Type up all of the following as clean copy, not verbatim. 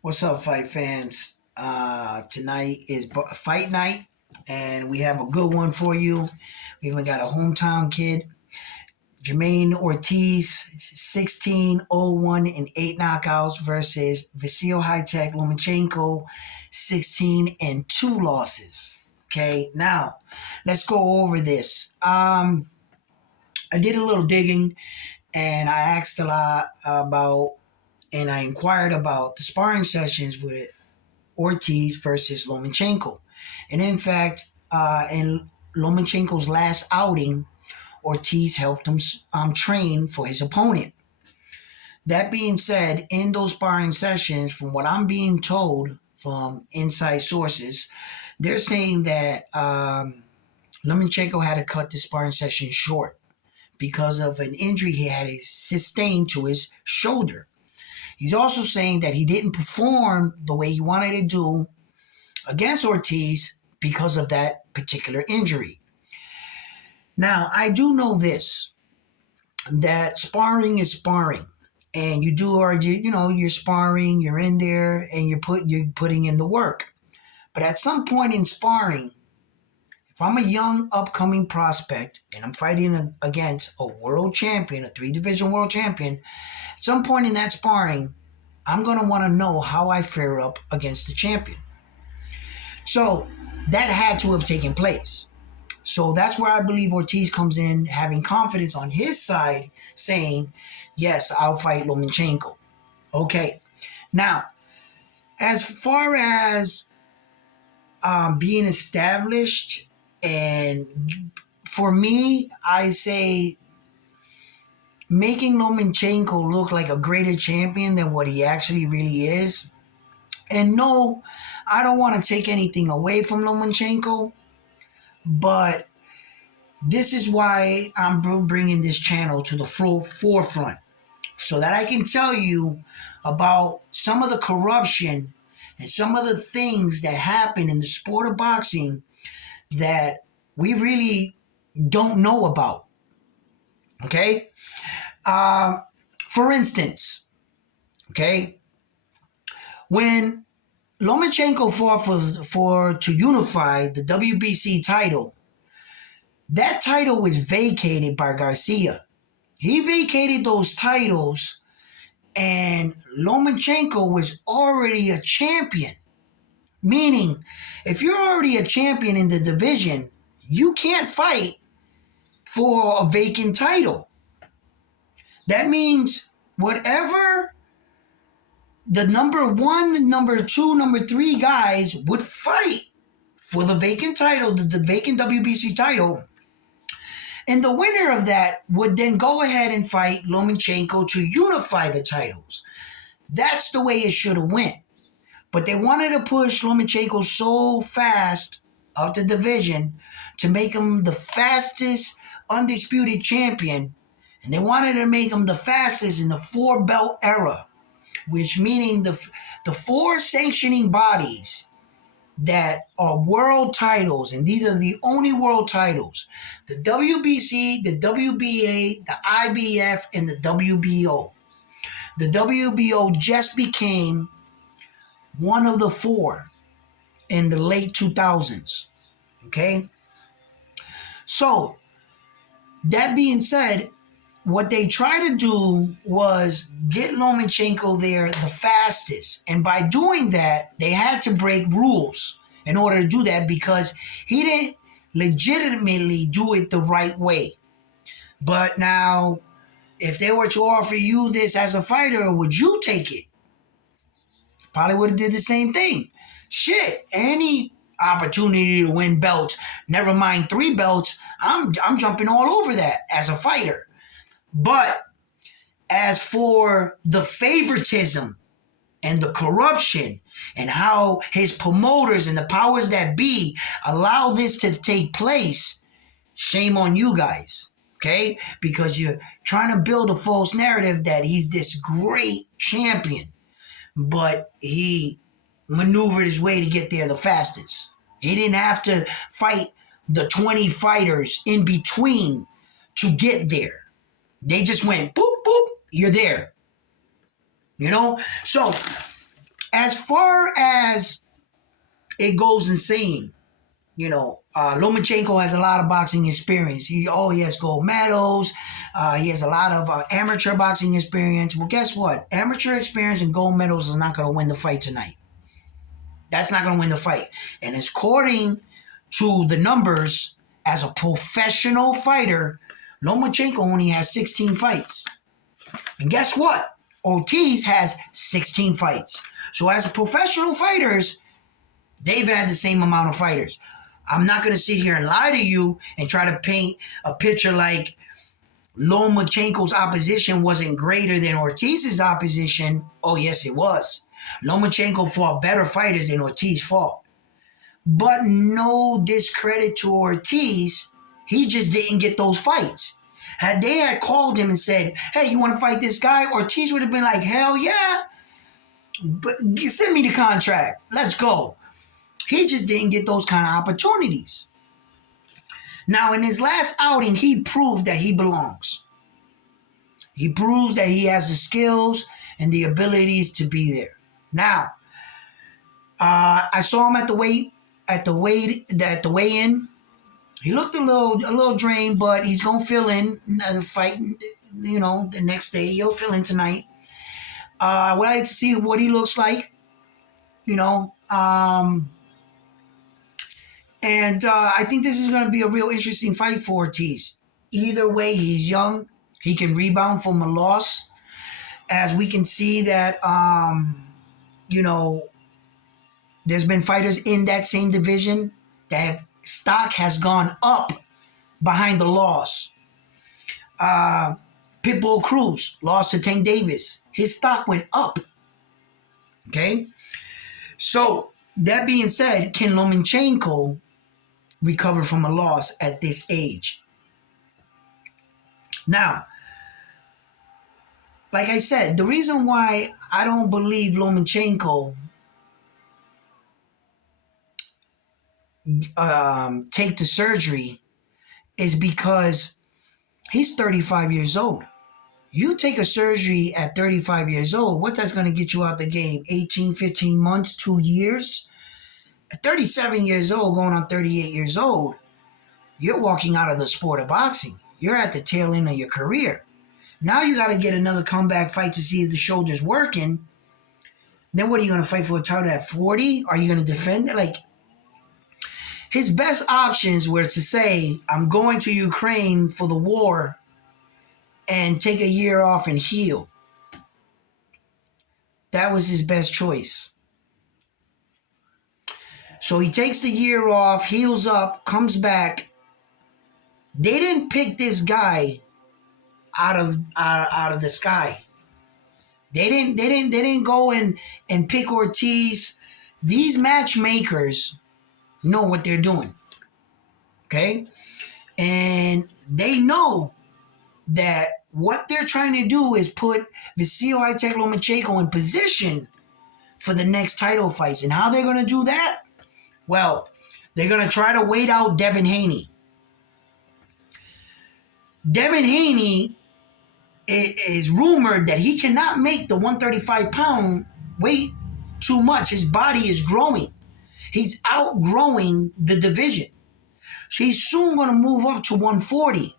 What's up, fight fans? Tonight is fight night, and we have a good one for you. We even got a hometown kid, Jermaine Ortiz, 16-0-1 and 8 knockouts versus Vasil High-Tech Lomachenko, 16 and 2 losses. Okay, now let's go over this. I did a little digging, and I asked a lot about, and I inquired about the sparring sessions with Ortiz versus Lomachenko. And in fact, in Lomachenko's last outing, Ortiz helped him train for his opponent. That being said, in those sparring sessions, from what I'm being told from inside sources, they're saying that Lomachenko had to cut the sparring session short because of an injury he had sustained to his shoulder. He's also saying that he didn't perform the way he wanted to do against Ortiz because of that particular injury. Now, I do know this, that sparring is sparring. And you do argue, you're sparring, you're in there, and you're putting in the work. But at some point in sparring, if I'm a young upcoming prospect and I'm fighting against a world champion, a 3-division world champion, at some point in that sparring, I'm going to want to know how I fare up against the champion. So that had to have taken place. So that's where I believe Ortiz comes in, having confidence on his side, saying, yes, I'll fight Lomachenko. Okay. Now, as far as being established, and for me, I say making Lomachenko look like a greater champion than what he actually really is. And no, I don't want to take anything away from Lomachenko, but this is why I'm bringing this channel to the forefront, so that I can tell you about some of the corruption and some of the things that happen in the sport of boxing that we really don't know about. Okay? For instance, okay, when Lomachenko fought to unify the WBC title, that title was vacated by Garcia. He vacated those titles, and Lomachenko was already a champion. Meaning, if you're already a champion in the division, you can't fight for a vacant title. That means whatever the number 1, number 2, number 3 guys would fight for the vacant title, the vacant WBC title, and the winner of that would then go ahead and fight Lomachenko to unify the titles. That's the way it should have went. But they wanted to push Lomachenko so fast up the division to make him the fastest undisputed champion. And they wanted to make him the fastest in the 4-belt era, which meaning the 4 sanctioning bodies that are world titles, and these are the only world titles: the WBC, the WBA, the IBF, and the WBO. The WBO just became one of the 4 in the late 2000s. Okay? So, that being said, what they tried to do was get Lomachenko there the fastest. And by doing that, they had to break rules in order to do that, because he didn't legitimately do it the right way. But now, if they were to offer you this as a fighter, would you take it? Probably would have did the same thing. Shit, any opportunity to win belts, never mind 3 belts, I'm jumping all over that as a fighter. But as for the favoritism and the corruption and how his promoters and the powers that be allow this to take place, shame on you guys, okay? Because you're trying to build a false narrative that he's this great champion, but he maneuvered his way to get there the fastest. He didn't have to fight the 20 fighters in between to get there. They just went, boop, boop, you're there. So, as far as it goes in saying, Lomachenko has a lot of boxing experience. He has gold medals. He has a lot of amateur boxing experience. Well, guess what? Amateur experience and gold medals is not going to win the fight tonight. That's not going to win the fight. And according to the numbers, as a professional fighter, Lomachenko only has 16 fights. And guess what? Ortiz has 16 fights. So as professional fighters, they've had the same amount of fighters. I'm not going to sit here and lie to you and try to paint a picture like Lomachenko's opposition wasn't greater than Ortiz's opposition. Oh, yes, it was. Lomachenko fought better fighters than Ortiz fought. But no discredit to Ortiz. He just didn't get those fights. Had they had called him and said, hey, you want to fight this guy? Ortiz would have been like, hell yeah. But send me the contract. Let's go. He just didn't get those kind of opportunities. Now, in his last outing, he proved that he belongs. He proves that he has the skills and the abilities to be there. Now, I saw him at the weigh-in. He looked a little drained, but he's gonna fill in the fight. The next day he'll fill in tonight. I would like to see what he looks like. And I think this is going to be a real interesting fight for Ortiz. Either way, he's young. He can rebound from a loss. As we can see that, there's been fighters in that same division that stock has gone up behind the loss. Pitbull Cruz lost to Tank Davis. His stock went up. Okay? So, that being said, can Lomachenko recover from a loss at this age? Now, like I said, the reason why I don't believe Lomachenko take the surgery is because he's 35 years old. You take a surgery at 35 years old, what that's going to get you out the game? 18, 15 months, 2 years? At 37 years old, going on 38 years old, you're walking out of the sport of boxing. You're at the tail end of your career. Now you got to get another comeback fight to see if the shoulder's working. Then what are you going to fight for a title at 40? Are you going to defend it? Like, his best options were to say, I'm going to Ukraine for the war and take a year off and heal. That was his best choice. So he takes the year off, heals up, comes back. They didn't pick this guy out of the sky. They didn't go and pick Ortiz. These matchmakers know what they're doing. Okay? And they know that what they're trying to do is put Vasyl Lomachenko in position for the next title fights. And how they're going to do that? Well, they're going to try to wait out Devin Haney. Devin Haney is rumored that he cannot make the 135-pound weight too much. His body is growing. He's outgrowing the division. So he's soon going to move up to 140.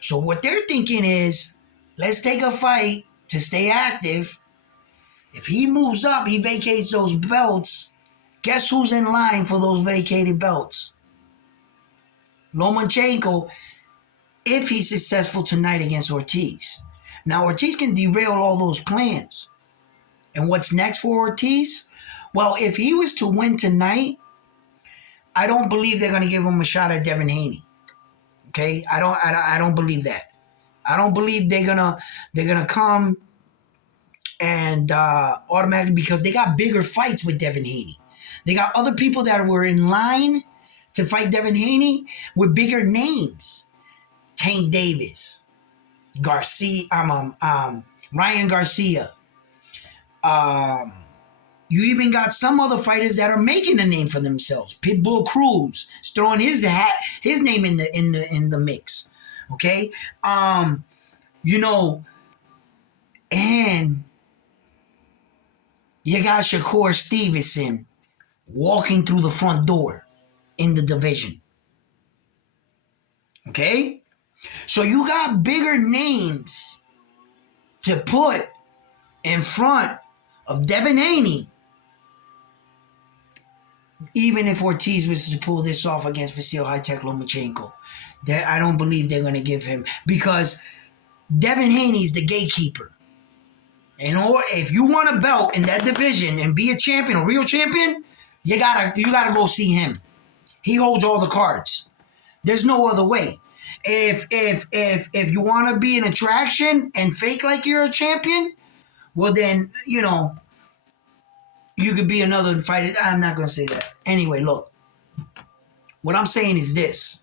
So what they're thinking is, let's take a fight to stay active. If he moves up, he vacates those belts. Guess who's in line for those vacated belts? Lomachenko, if he's successful tonight against Ortiz. Now, Ortiz can derail all those plans. And what's next for Ortiz? Well, if he was to win tonight, I don't believe they're going to give him a shot at Devin Haney. Okay? I don't believe that. I don't believe they're gonna come and automatically, because they got bigger fights with Devin Haney. They got other people that were in line to fight Devin Haney with bigger names. Tank Davis, Ryan Garcia. You even got some other fighters that are making a name for themselves. Pitbull Cruz is throwing his name in the mix. Okay, and You got Shakur Stevenson walking through the front door in the division. Okay? So you got bigger names to put in front of Devin Haney, even if Ortiz was to pull this off against Vasil High-Tech Lomachenko. I don't believe they're going to give him, because Devin Haney's the gatekeeper. And if you want a belt in that division and be a champion, a real champion, you gotta go see him. He holds all the cards. There's no other way. If you want to be an attraction and fake like you're a champion, well then, you could be another fighter. I'm not going to say that. Anyway, look. What I'm saying is this.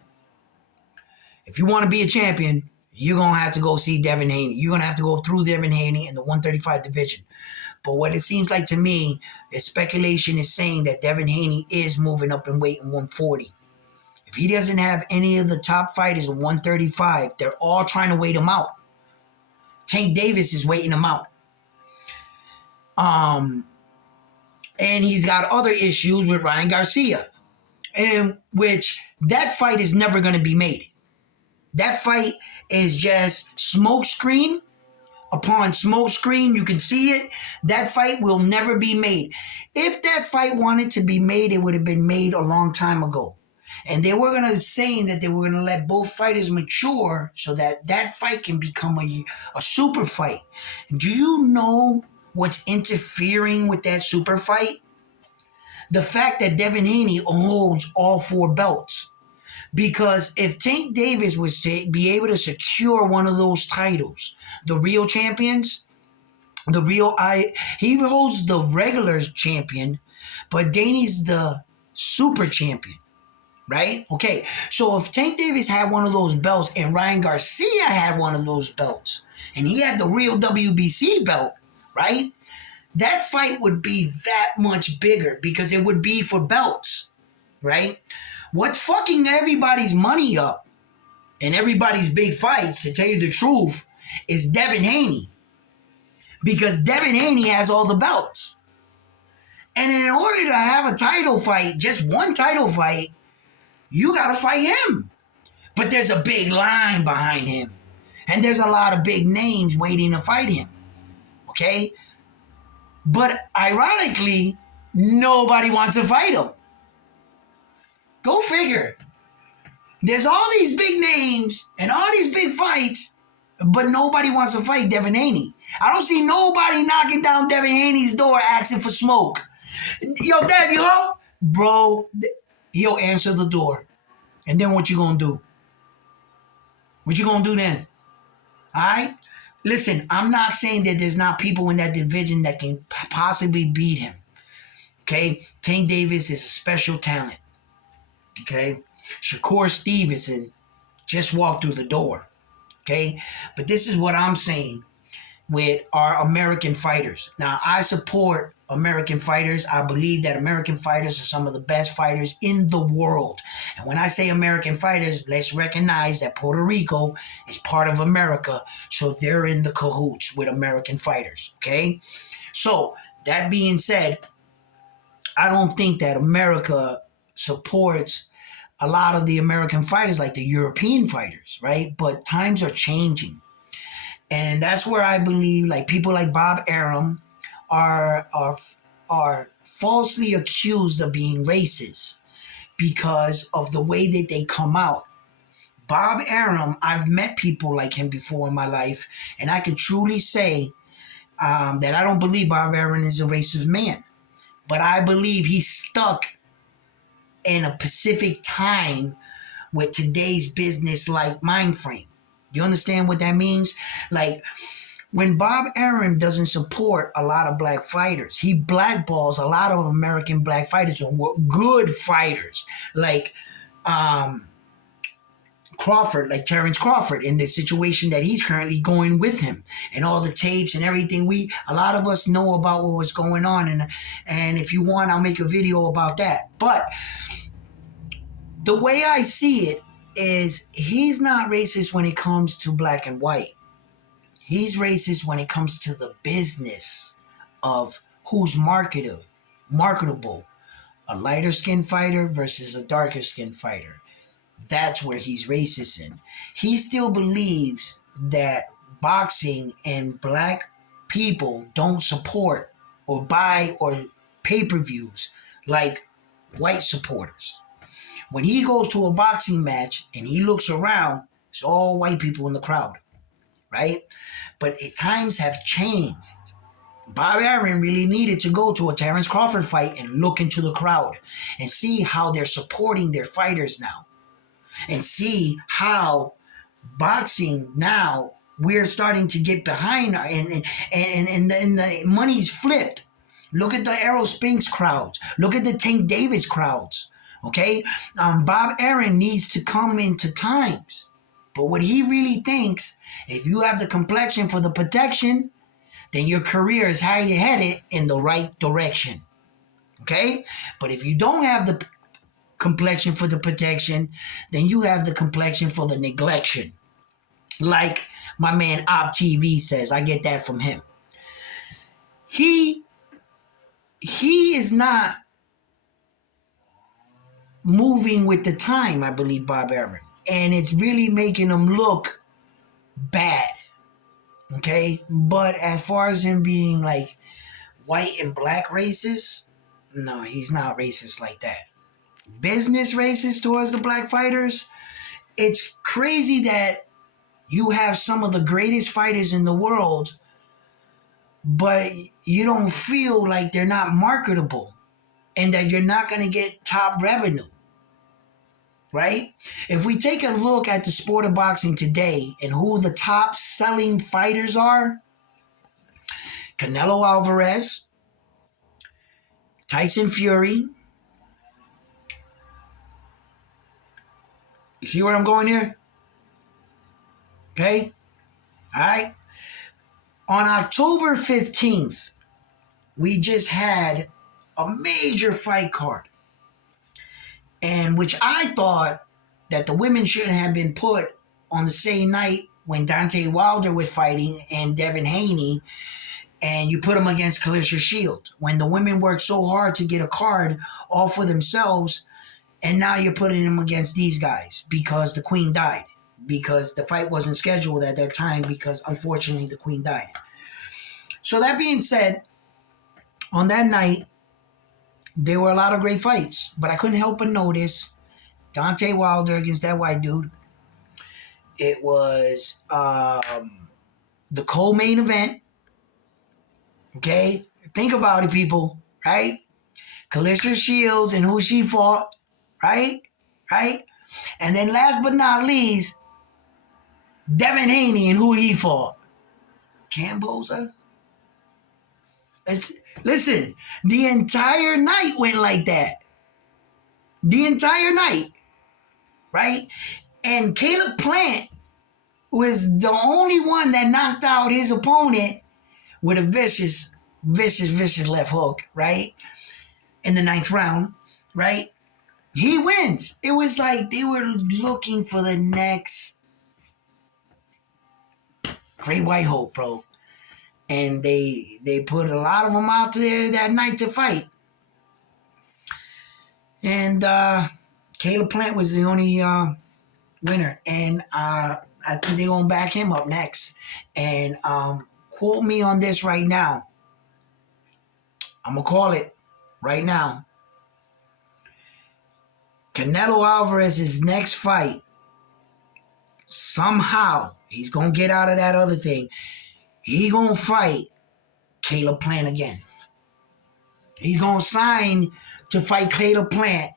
If you want to be a champion, you're going to have to go see Devin Haney. You're going to have to go through Devin Haney in the 135 division. But what it seems like to me is speculation is saying that Devin Haney is moving up in weight in 140. If he doesn't have any of the top fighters in 135, they're all trying to wait him out. Tank Davis is waiting him out. And he's got other issues with Ryan Garcia, in which that fight is never going to be made. That fight is just smoke screen upon smoke screen. You can see it. That fight will never be made. If that fight wanted to be made, it would have been made a long time ago. And they were going to say that they were going to let both fighters mature so that that fight can become a super fight. Do you know what's interfering with that super fight? The fact that Devin Haney holds all 4 belts. Because if Tank Davis was to be able to secure one of those titles, the real champions, he holds the regular champion, but Danny's the super champion, right? Okay, so if Tank Davis had one of those belts and Ryan Garcia had one of those belts, and he had the real WBC belt, right? That fight would be that much bigger because it would be for belts, right? What's fucking everybody's money up and everybody's big fights, to tell you the truth, is Devin Haney. Because Devin Haney has all the belts. And in order to have a title fight, just one title fight, you got to fight him. But there's a big line behind him. And there's a lot of big names waiting to fight him. Okay? But ironically, nobody wants to fight him. Go figure. There's all these big names and all these big fights, but nobody wants to fight Devin Haney. I don't see nobody knocking down Devin Haney's door asking for smoke. Yo, Dev, you home? Bro, he'll answer the door. And then what you gonna do? What you gonna do then? All right? Listen, I'm not saying that there's not people in that division that can possibly beat him. Okay? Tank Davis is a special talent. Okay? Shakur Stevenson just walked through the door. Okay? But this is what I'm saying with our American fighters. Now, I support American fighters. I believe that American fighters are some of the best fighters in the world. And when I say American fighters, let's recognize that Puerto Rico is part of America, so they're in the cahoots with American fighters. Okay? So, that being said, I don't think that America supports a lot of the American fighters like the European fighters, right? But times are changing. And that's where I believe like people like Bob Arum are falsely accused of being racist because of the way that they come out. Bob Arum, I've met people like him before in my life, and I can truly say that I don't believe Bob Arum is a racist man. But I believe he's stuck in a specific time with today's business like mind frame. You understand what that means? Like when Bob Arum doesn't support a lot of black fighters, he blackballs a lot of American black fighters who were good fighters, like Crawford, like Terrence Crawford, in the situation that he's currently going with him, and all the tapes and everything. A lot of us know about what was going on, and if you want, I'll make a video about that. But the way I see it is he's not racist when it comes to black and white. He's racist when it comes to the business of who's marketable. A lighter skinned fighter versus a darker skinned fighter. That's where he's racist in. He still believes that boxing and black people don't support or buy or pay-per-views like white supporters. When he goes to a boxing match and he looks around, it's all white people in the crowd, right? But times have changed. Bob Arum really needed to go to a Terrence Crawford fight and look into the crowd and see how they're supporting their fighters now and see how boxing now we're starting to get behind and the money's flipped. Look at the Errol Spinks crowds. Look at the Tank Davis crowds. Okay? Bob Arum needs to come into times. But what he really thinks, if you have the complexion for the protection, then your career is highly headed in the right direction. Okay? But if you don't have the complexion for the protection, then you have the complexion for the neglection. Like my man Op TV says, I get that from him. He is not moving with the time, I believe, Bob Arum. And it's really making him look bad. Okay? But as far as him being like white and black racist, no, he's not racist like that. Business racist towards the black fighters, it's crazy that you have some of the greatest fighters in the world, but you don't feel like they're not marketable and that you're not going to get top revenue, right? If we take a look at the sport of boxing today and who the top selling fighters are, Canelo Alvarez, Tyson Fury. You see where I'm going here? Okay? All right? On October 15th, we just had a major fight card. And which I thought that the women shouldn't have been put on the same night when Deontay Wilder was fighting and Devin Haney, and you put them against Claressa Shields. When the women worked so hard to get a card all for themselves, and now you're putting them against these guys because the queen died. Because the fight wasn't scheduled at that time because, unfortunately, the queen died. So that being said, on that night, there were a lot of great fights. But I couldn't help but notice Deontay Wilder against that white dude. It was the co-main event. Okay? Think about it, people. Right? Claressa Shields and who she fought. Right? And then last but not least, Devin Haney and who he fought. Camboza? Listen, the entire night went like that. The entire night. Right? And Caleb Plant was the only one that knocked out his opponent with a vicious left hook, right? In the 9th round, right? He wins. It was like they were looking for the next Great White Hope, bro. And they put a lot of them out there that night to fight. And Caleb Plant was the only winner. And I think they're going to back him up next. And quote me on this right now. I'm going to call it right now. Canelo Alvarez's next fight, somehow, he's going to get out of that other thing. He going to fight Caleb Plant again. He's going to sign to fight Caleb Plant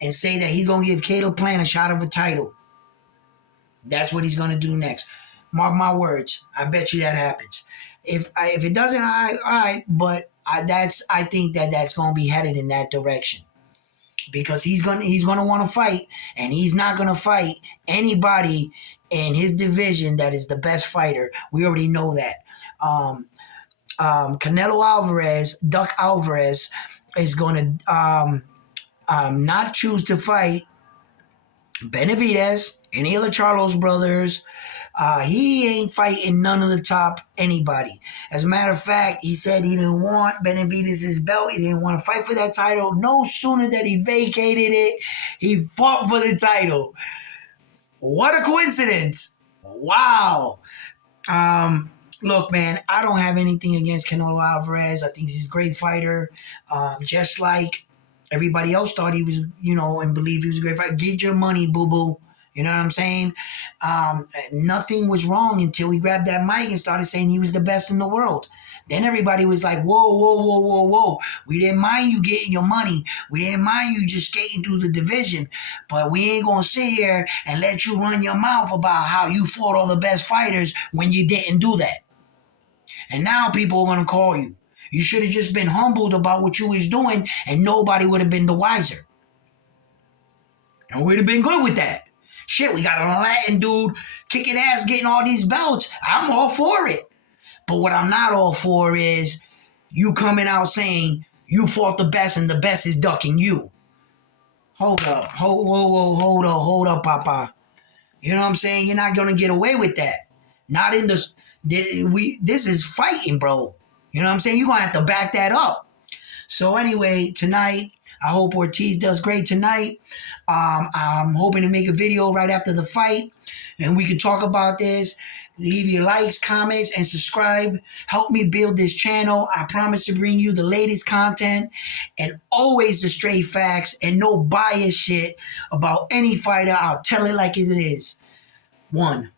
and say that he's going to give Caleb Plant a shot of a title. That's what he's going to do next. Mark my words. I bet you that happens. If it doesn't, all right, but I think that's going to be headed in that direction. Because he's gonna want to fight, and he's not gonna fight anybody in his division that is the best fighter. We already know that. Canelo Alvarez, Duck Alvarez, is gonna not choose to fight Benavidez, any of the Charlos brothers, He ain't fighting none of the top anybody. As a matter of fact, he said he didn't want Benavidez' belt. He didn't want to fight for that title. No sooner that he vacated it, he fought for the title. What a coincidence. Wow. Look, man, I don't have anything against Canelo Alvarez. I think he's a great fighter. Just like everybody else thought he was, and believed he was a great fighter. Get your money, boo-boo. You know what I'm saying? Nothing was wrong until he grabbed that mic and started saying he was the best in the world. Then everybody was like, whoa, whoa, whoa, whoa, whoa. We didn't mind you getting your money. We didn't mind you just skating through the division. But we ain't going to sit here and let you run your mouth about how you fought all the best fighters when you didn't do that. And now people are going to call you. You should have just been humbled about what you was doing and nobody would have been the wiser. And we'd have been good with that. Shit, we got a Latin dude kicking ass, getting all these belts. I'm all for it. But what I'm not all for is you coming out saying you fought the best and the best is ducking you. Hold up. Hold up, Papa. You know what I'm saying? You're not going to get away with that. Not in this. This is fighting, bro. You know what I'm saying? You're going to have to back that up. So anyway, tonight, I hope Ortiz does great tonight. I'm hoping to make a video right after the fight, and we can talk about this. Leave your likes, comments, and subscribe. Help me build this channel. I promise to bring you the latest content and always the straight facts and no bias shit about any fighter. I'll tell it like it is. One.